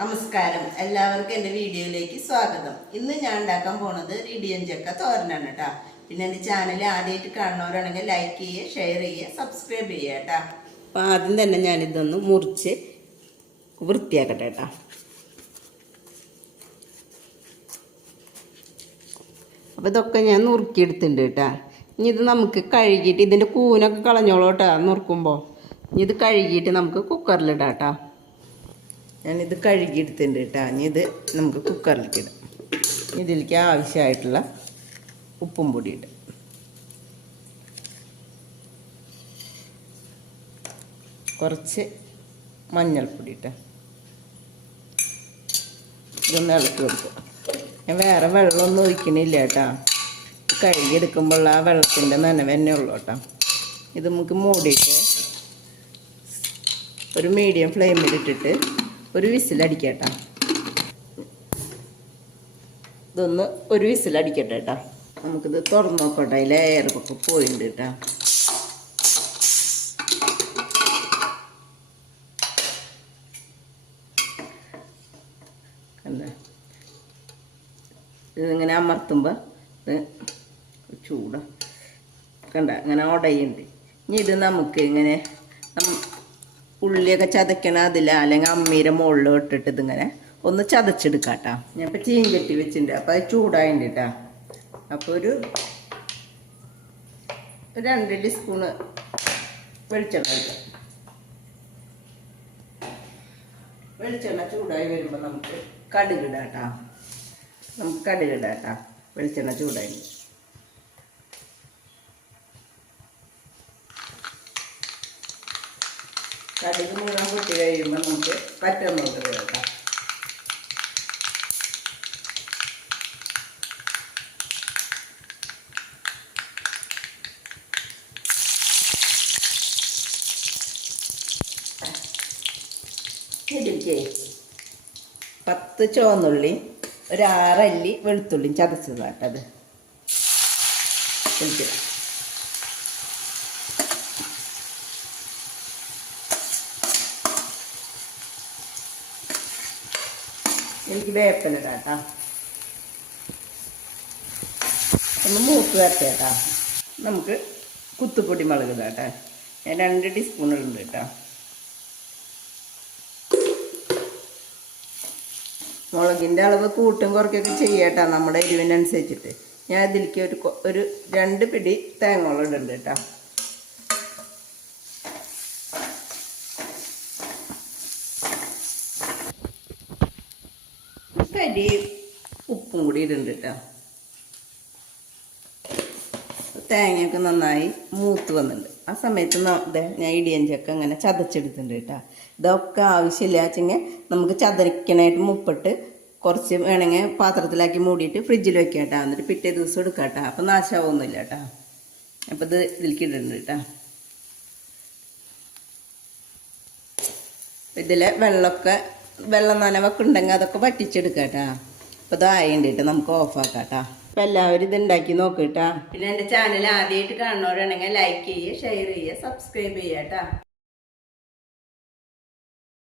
നമസ്കാരം, എല്ലാവർക്കും എൻ്റെ വീഡിയോയിലേക്ക് സ്വാഗതം. ഇന്ന് ഞാൻ ഉണ്ടാക്കാൻ പോണത് ഇടിയൻ ചക്ക തോരനാണ് കേട്ടോ. പിന്നെ എൻ്റെ ചാനൽ ആദ്യമായിട്ട് കാണുന്നവരാണെങ്കിൽ ലൈക്ക് ചെയ്യുക, ഷെയർ ചെയ്യുക, സബ്സ്ക്രൈബ് ചെയ്യുക കേട്ടോ. അപ്പോൾ ആദ്യം തന്നെ ഞാനിതൊന്ന് മുറിച്ച് വൃത്തിയാക്കട്ടെ കേട്ടോ. അപ്പോൾ ഇതൊക്കെ ഞാൻ നുറുക്കിയെടുത്തിട്ടുണ്ട് കേട്ടോ. ഇനി ഇത് നമുക്ക് കഴുകിയിട്ട് ഇതിൻ്റെ കൂനൊക്കെ കളഞ്ഞോളൂ കേട്ടോ. നുറുക്കുമ്പോൾ ഇനി ഇത് കഴുകിയിട്ട് നമുക്ക് കുക്കറിലിടാം കേട്ടോ. ഞാനിത് കഴുകിയെടുത്തിട്ടുണ്ട് കേട്ടോ. ഇനി ഇത് നമുക്ക് കുക്കറിലേക്ക് ഇടാം. ഇതിലേക്ക് ആവശ്യമായിട്ടുള്ള ഉപ്പും പൊടി ഇടാം. കുറച്ച് മഞ്ഞൾപ്പൊടി ഇട്ടാൽ ഇതൊന്ന് ഇളക്കി കൊടുക്കുക. ഞാൻ വേറെ വെള്ളമൊന്നും ഒഴിക്കണില്ല കേട്ടോ. കഴുകിയെടുക്കുമ്പോൾ ആ വെള്ളത്തിൻ്റെ നനവ് തന്നെ ഉള്ളൂ കേട്ടോ. ഇത് നമുക്ക് മൂടിയിട്ട് ഒരു മീഡിയം ഫ്ലെയിമിലിട്ടിട്ട് ഒരു വിസിലടിക്കട്ടെ കേട്ടോ. ഇതൊന്ന് ഒരു വിസിലടിക്കട്ടെ കേട്ടോ. നമുക്കിത് തുറന്ന് നോക്കട്ടെ. അതിൽ എയറൊക്കെ പോയിട്ടുണ്ട് കേട്ടോ. എന്താ ഇതിങ്ങനെ അമർത്തുമ്പോൾ ഇത് ചൂട് കണ്ട ഇങ്ങനെ ഉടയുണ്ട്. ഇനി ഇത് നമുക്ക് ഇങ്ങനെ ഉള്ളിയൊക്കെ ചതയ്ക്കണ അതിൽ അല്ലെങ്കിൽ അമ്മീരെ മുകളിൽ ഇട്ടിട്ട് ഇതിങ്ങനെ ഒന്ന് ചതച്ചെടുക്കാം കേട്ടോ. ഞാൻ ഇപ്പോൾ ചീഞ്ചട്ടി വെച്ചിട്ടുണ്ട്. അപ്പോൾ അത് ചൂടായിട്ടുണ്ട് കേട്ടോ. അപ്പോൾ ഒരു 2 ടീസ്പൂണ് വെളിച്ചെണ്ണ ഒഴിക്കാം. വെളിച്ചെണ്ണ ചൂടായി വരുമ്പോൾ നമുക്ക് കടുകിടാം കേട്ടോ. നമുക്ക് കടുകിടാം കേട്ടോ. വെളിച്ചെണ്ണ ചൂടായി കടുക് മുഴുവൻ പൊട്ടി കഴിയുമ്പോൾ നമുക്ക് പച്ചമുളക് ഇടാം. ഇതിലേക്ക് 10 ചുവന്നുള്ളി, ഒരു 6 അല്ലി വെളുത്തുള്ളി ചതച്ചതാട്ടത് ഒഴിക്കുക. എനിക്ക് വേപ്പിലിടാം കേട്ടോ. ഒന്ന് മൂത്ത് വരട്ടെ കേട്ടോ. നമുക്ക് കുത്തുപ്പൊടി മുളക് ഇടാം കേട്ടോ. ഞാൻ 2 ടീസ്പൂൺ ഇടുന്നുണ്ട് കേട്ടോ. മുളകിൻ്റെ അളവ് കൂട്ടും കുറയ്ക്കൊക്കെ ചെയ്യാട്ടോ, നമ്മുടെ എരിവിനനുസരിച്ചിട്ട്. ഞാൻ ഇതിലേക്ക് ഒരു 2 പിടി തേങ്ങോളം ഇടുന്നുണ്ട് കേട്ടോ. അരി ഉപ്പും കൂടി ഇടുന്നുണ്ട് കേട്ടോ. തേങ്ങയൊക്കെ നന്നായി മൂത്ത് വന്നിട്ടുണ്ട്. ആ സമയത്ത് ഞാൻ ഇടിയൻ ചക്ക അങ്ങനെ ചതച്ചെടുത്തിട്ടുണ്ട് കേട്ടോ. ഇതൊക്കെ ആവശ്യമില്ല വെച്ചെങ്കിൽ നമുക്ക് ചതയ്ക്കാനായിട്ട് മുപ്പിട്ട് കുറച്ച് വേണമെങ്കിൽ പാത്രത്തിലാക്കി മൂടിയിട്ട് ഫ്രിഡ്ജിൽ വെക്കാം കേട്ടോ. എന്നിട്ട് പിറ്റേ ദിവസം എടുക്കാം കേട്ടോ. അപ്പം നാശമാവൊന്നുമില്ല കേട്ടോ. അപ്പം ഇത് ഇതിലേക്ക് ഇടുന്നുണ്ട് കേട്ടോ. ഇതിലെ വെള്ളം നനവൊക്കെ ഉണ്ടെങ്കിൽ അതൊക്കെ വറ്റിച്ചെടുക്കാം കേട്ടോ. അപ്പോൾ ഇതായണ്ട് കേട്ടോ. നമുക്ക് ഓഫാക്കാം കേട്ടോ. അപ്പം എല്ലാവരും ഇത് ഉണ്ടാക്കി നോക്കുക കേട്ടോ. പിന്നെ എൻ്റെ ചാനൽ ആദ്യമായിട്ട് കാണുന്നവരാണെങ്കിൽ ലൈക്ക് ചെയ്യുക, ഷെയർ ചെയ്യുക, സബ്സ്ക്രൈബ് ചെയ്യുക കേട്ടോ.